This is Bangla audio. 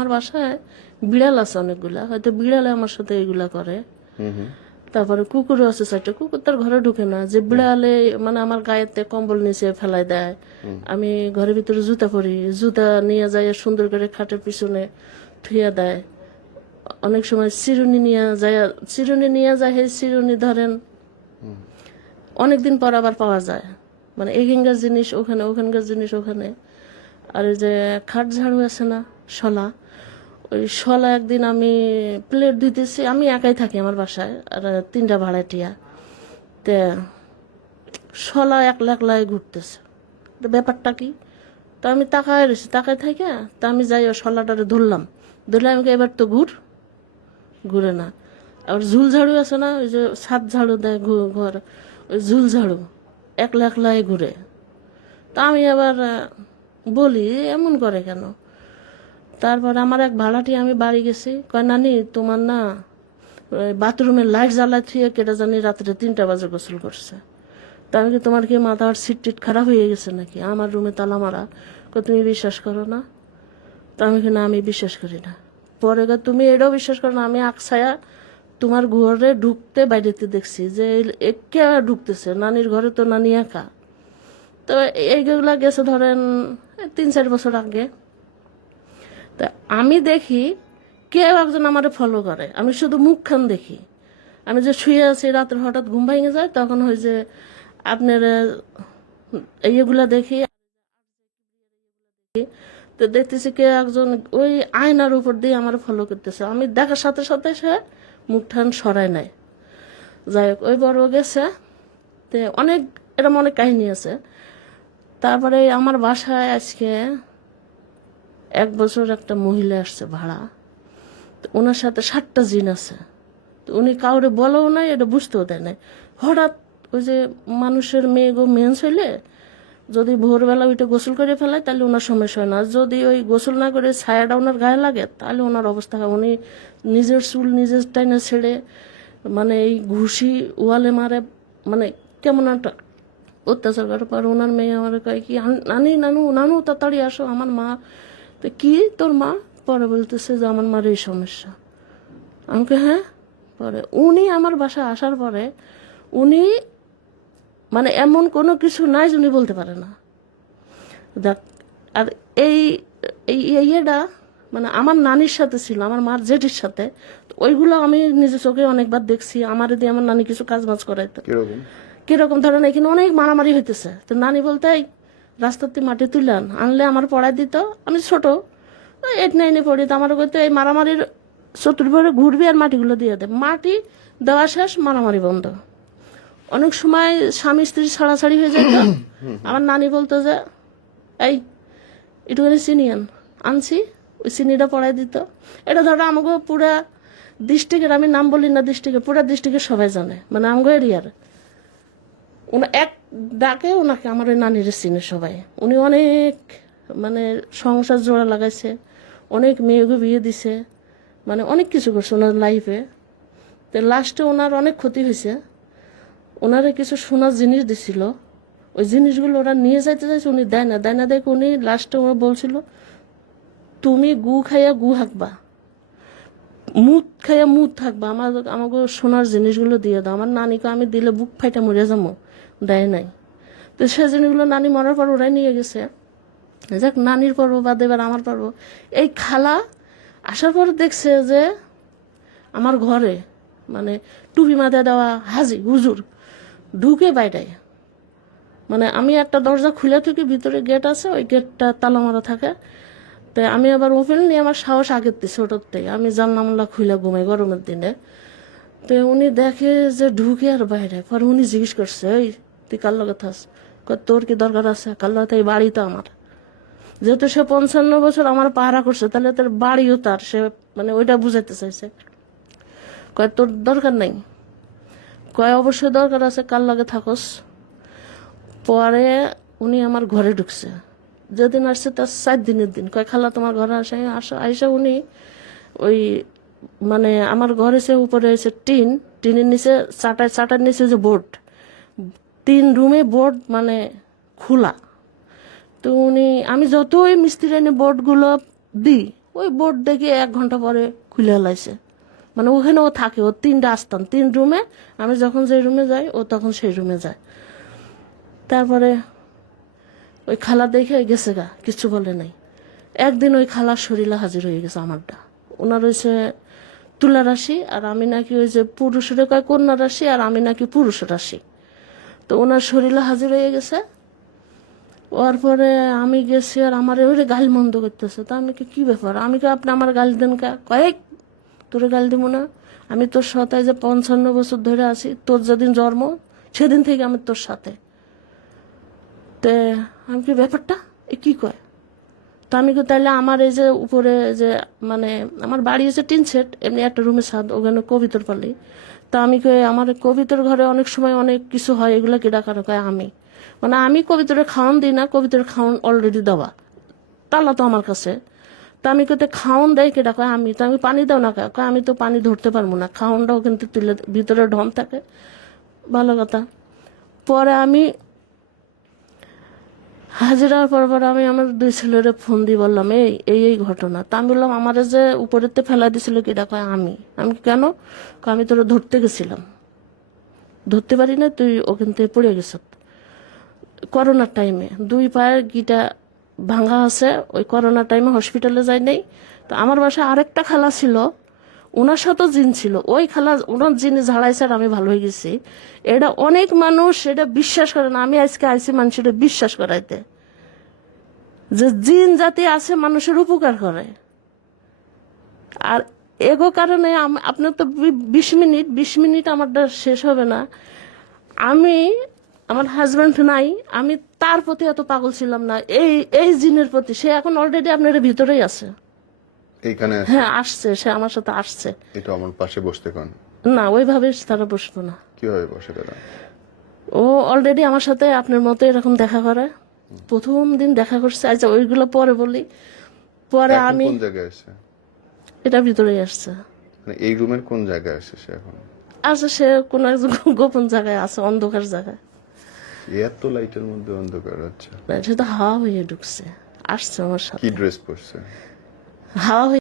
আমার বাসায় বিড়াল আছে অনেকগুলা, হয়তো বিড়ালে আমার সাথে এগুলা করে। তারপরে কুকুরও আছে চারটে, কুকুর তার ঘরে ঢুকে না, যে বিড়ালে মানে আমার গায়েতে কম্বল নিচে ফেলাই দেয়। আমি ঘরের ভিতরে জুতা পরি, জুতা নিয়ে যাই সুন্দর করে খাটের পিছনে থুয়ে দেয়। অনেক সময় চিরুনি নিয়ে যায়, সেই চিরুনি ধরেন অনেকদিন পর আবার পাওয়া যায়, মানে এখানকার জিনিস ওখানে, ওখানকার জিনিস ওখানে। আর এই যে খাট ঝাড়ু আছে না, শলা, ওই শলা একদিন আমি প্লেট ধুইতেছি, আমি একাই থাকি আমার বাসায়, আর 3টা ভাড়াটিয়া। তে শলা একলা একলাই ঘুরতেছে, তো ব্যাপারটা কি? তো আমি তাকায় রয়েছি, তাকায় থাকে, তা আমি যাই ও শলাটারে ধরলাম, আমি এবার তো ঘুরে না। আর ঝুল ঝাড়ু আছে না, ওই যে ছাদ ঝাড়ু দেয় ঘর, ওই ঝুল ঝাড়ু একলা একলাই ঘুরে। তা আমি আবার বলি এমন করে কেন? তারপর আমার এক ভাড়াটি, আমি বাড়ি গেছি, কয় নানি তোমার না বাথরুমের লাইট জ্বালায় থুয়ে কেটে জানি রাত্রে 3টা বাজে গোসল করছে। তা আমি কি, তোমার কি মাথার সিট টিট খারাপ হয়ে গেছে নাকি? আমার রুমে তালা মারা। তুমি বিশ্বাস করো না? তা আমি কি, না আমি বিশ্বাস করি না। পরে তুমি এটাও বিশ্বাস করো না, আমি আকছায়া তোমার ঘরে ঢুকতে বাইরেতে দেখছি যে কে ঢুকতেছে, নানির ঘরে তো নানি একা। তো এইগুলা গেছে ধরেন 3-4 বছর আগে। তা আমি দেখি কেউ একজন আমার ফলো করে, আমি শুধু মুখখান দেখি। আমি যে শুয়ে আছি রাত্রে হঠাৎ ঘুম ভেঙে যায়, তখন হয় যে আপনার এইগুলা দেখি। তো দেখতেছি কে একজন ওই আয়নার উপর দিয়ে আমার ফলো করতেছে, আমি দেখার সাথে সাথে সে মুখঠান সরায় নেয়। যাই হোক, ওই বড় গেছে। তো এরকম অনেক কাহিনী আছে। তারপরে আমার বাসায় আজকে 1 বছর একটা মহিলা আসছে ভাড়া, তো ওনার সাথে 7টা জিন আছে। তো উনি কাউরে বলেও নাই, এটা বুঝতেও দেয় নাই। হঠাৎ ওই যে মানুষের মেয়ে মেন্স হইলে যদি ভোরবেলা ওইটা গোসল করে ফেলায় তাহলে ওনার সমস্যা হয় না, যদি ওই গোসল না করে ছায়াটা ওনার গায়ে লাগে তাহলে ওনার অবস্থা হয়। উনি নিজের চুল নিজের টাইনে ছেড়ে মানে এই ঘুষি ওয়ালে মারে, মানে কেমন একটা অত্যাচার করে। পর ওনার মেয়ে আমার কয় কি, নানু তাড়াতাড়ি আসো, আমার মা। তো কি তোর মা? পরে বলতেছে যে আমার মার এই সমস্যা। আমাকে হ্যাঁ। পরে উনি আমার বাসায় আসার পরে উনি মানে এমন কোনো কিছু নাই যে উনি বলতে পারে না। দেখ, আর এই ইয়েটা মানে আমার নানির সাথে ছিল, আমার মার জেঠির সাথে। তো ওইগুলো আমি নিজের চোখে অনেকবার দেখছি। আমার দিয়ে আমার নানি কিছু কাজ বাজ করাইতো। কিরকম ধরেন, এখানে অনেক মারামারি হইতেছে, তো নানি বলতে রাস্তাতে মাটি তুলান আনলে আমার পড়াই দিত। আমি ছোট 8-9-এ পড়ি, তো আমার কইতে এই মারামারির চতুর্ভরে ঘুরবি আর মাটিগুলো দিয়ে দে। মাটি দেওয়া শেষ, মারামারি বন্ধ। অনেক সময় স্বামী স্ত্রী ছাড়াছাড়ি হয়ে যেত। আমার নানি বলতো যে এই একটুখানি চিনি আনছি, ওই চিনিটা পড়াই দিত। এটা ধরো আমাকে পুরা ডিস্ট্রিক্টের, আমি নাম বলি না ডিস্ট্রিক্টের, পুরা ডিস্ট্রিক্টের সবাই জানে, মানে আমাকে এরিয়ার। এক ডাকে ওনাকে আমার ওই নানির চিনে সবাই। উনি অনেক মানে সংসার জোড়া লাগাইছে, অনেক মেয়েকে বিয়ে দিছে, মানে অনেক কিছু করছে ওনার লাইফে। তো লাস্টে ওনার অনেক ক্ষতি হয়েছে। ওনারে কিছু সোনার জিনিস দিছিল, ওই জিনিসগুলো ওরা নিয়ে যাইতে চাইছে, উনি দেয় না দেখে উনি লাস্টে ওরা বলছিল তুমি গু খাইয়া গু হাঁকবা, মুত খাইয়া মুত থাকবা, আমাকে সোনার জিনিসগুলো দিয়ে দাও। আমার নানিকে আমি দিলে বুক ফাইটা মরে যাবো, দেয় নাই। তো সে জিনিসগুলো নানি মরার পর ওরাই নিয়ে গেছে। যাক, নানির পর্ব বাদ, এবার আমার পর্ব। এই খালা আসার পর দেখছে যে আমার ঘরে মানে টুপি মাথায় দেওয়া হাজি হুজুর ঢুকে বাইরে, মানে আমি একটা দরজা খুলে থাকি, ভিতরে গেট আছে, ওই গেটটা তালা মারা থাকে। তো আমি আবার ওপেন নিয়ে আমার সাহস আগের দিই ছোটোর থেকে, আমি জানলা খুলে ঘুমাই গরমের দিনে। তো উনি দেখে যে ঢুকে আর বাইরে। পরে উনি জিজ্ঞেস করছে এই তুই কার লগে থাস? তোর কি দরকার আছে? কার লগে? এই বাড়ি তো আমার। যেহেতু সে 55 বছর আমার পাহারা করছে, তাহলে তার বাড়িও তার, সে মানে ওইটা বুঝাইতে চাইছে। কয় তোর দরকার নাই? কয় অবশ্যই দরকার আছে, কার লগে থাকস? পরে উনি আমার ঘরে ঢুকছে, যেদিন আসছে তার 4 দিনের দিন। কয় খালা তোমার ঘরে আইসা উনি ওই মানে আমার ঘরে সে উপরে এসে টিনের নিচে চাটার নিচে যে বোর্ড, 3 রুমে বোর্ড মানে খোলা। তো উনি, আমি যতই মিস্ত্রি এনে বোর্ডগুলো দিই ওই বোর্ড দেখে 1 ঘন্টা পরে খুলে লাইছে। মানে ওখানে ও থাকে, ও 3টা আসতাম 3 রুমে, আমি যখন যে রুমে যাই ও তখন সেই রুমে যায়। তারপরে ওই খালা দেখে গেছে গা, কিছু বলে নাই। একদিন ওই খালার শরীরে হাজির হয়ে গেছে আমারটা। ওনার হয়েছে তুলা রাশি, আর আমি নাকি ওই যে পুরুষের কয় কন্যা রাশি, আর আমি নাকি পুরুষ রাশি। তো ওনার শরীরে হাজির হয়ে গেছে। ওর পরে আমি গেছি, আর আমার ওই গাল মন্দ করতেছে। তা আমি কি ব্যাপার, আমি কি আপনি আমার গাল দেন কা? কয়েক তোরে গাল দিব না, আমি তোর সাথে যে 55 বছর ধরে আছি, তোর যেদিন জন্ম সেদিন থেকে আমি তোর সাথে। তে আমি কি ব্যাপারটা এ কি কয়? তো আমি কি তাইলে আমার এই যে উপরে যে মানে আমার বাড়ি হচ্ছে টিন সেট, এমনি একটা রুমের ছাদ, ওখানে কবিতর পালি। তা আমি কই আমার কবিতর ঘরে অনেক সময় অনেক কিছু হয়, এগুলো কি ডাকা কয় আমি, মানে আমি কবিতরে খাওয়ান দিই না, কবিতরে খাওয়ান অলরেডি দেওয়া তালা তো আমার কাছে। তা আমি কইতে খাওয়ান দেয় কেটা কয় আমি, তো আমি পানি দাও না কয় আমি তো পানি ধরতে পারবো না, খাওয়ানটাও কিন্তু তুলে ভিতরে ঢম থাকে। ভালো কথা। পরে আমি হাজিরার পর আমি আমার 2 ছেলেরে ফোন দিয়ে বললাম এই এই এই ঘটনা। তা আমি বললাম আমারে যে উপরেতে ফেলা দিছিল কেটা কয় আমি। আমি কেন? কয় আমি তোরা ধরতে গেছিলাম, ধরতে পারি না, তুই ওখান থেকে পড়ে গেছ। করোনার টাইমে 2 পায়ের গিটা ভাঙা আছে, ওই করোনার টাইমে হসপিটালে যাই নাই। তো আমার বাসায় আরেকটা খালা ছিল, ওনার সাথেও জিন ছিল। ওই খালা ওনার জিনে ঝাড়াইছে আর আমি ভালো হয়ে গেছি। এটা অনেক মানুষ এটা বিশ্বাস করে না, আমি আজকে আইসি মানুষের বিশ্বাস করাইতে যে জিন জাতি আছে, মানুষের উপকার করে। আর এগো কারণে আপনার তো 20 মিনিট আমারটা শেষ হবে না। আমি আমার হাজব্যান্ড নাই, আমি তার প্রতি এত পাগল ছিলাম না, এই এই জিনের প্রতি। সে এখন অলরেডি আপনার ভিতরেই আছে, এইখানে আছে? হ্যাঁ আসছে, সে আমার সাথে আসছে। এটা আমার পাশে বসতে কোন? না ওইভাবে তারা বসবো না। কিভাবে বসে তারা? ও অলরেডি আমার সাথে আপনার মতো এরকম দেখা করে, প্রথম দিন দেখা করছে। আচ্ছা ওইগুলো পরে বলি। পরে এখন আমি কোন জায়গায় আছে? এটা ভিতরেই আসছে। মানে এই রুমের কোন জায়গায় আছে সে এখন? আচ্ছা সে কোন এক গোপন জায়গায় আছে, অন্ধকার জায়গায়। এত লাইটের মধ্যে অন্ধকার? আচ্ছা, সে তো হাওয়া হয়ে ঢুকছে, আসছে আমার কি সাথে ড্রেস পরছে? হাওয়া হয়ে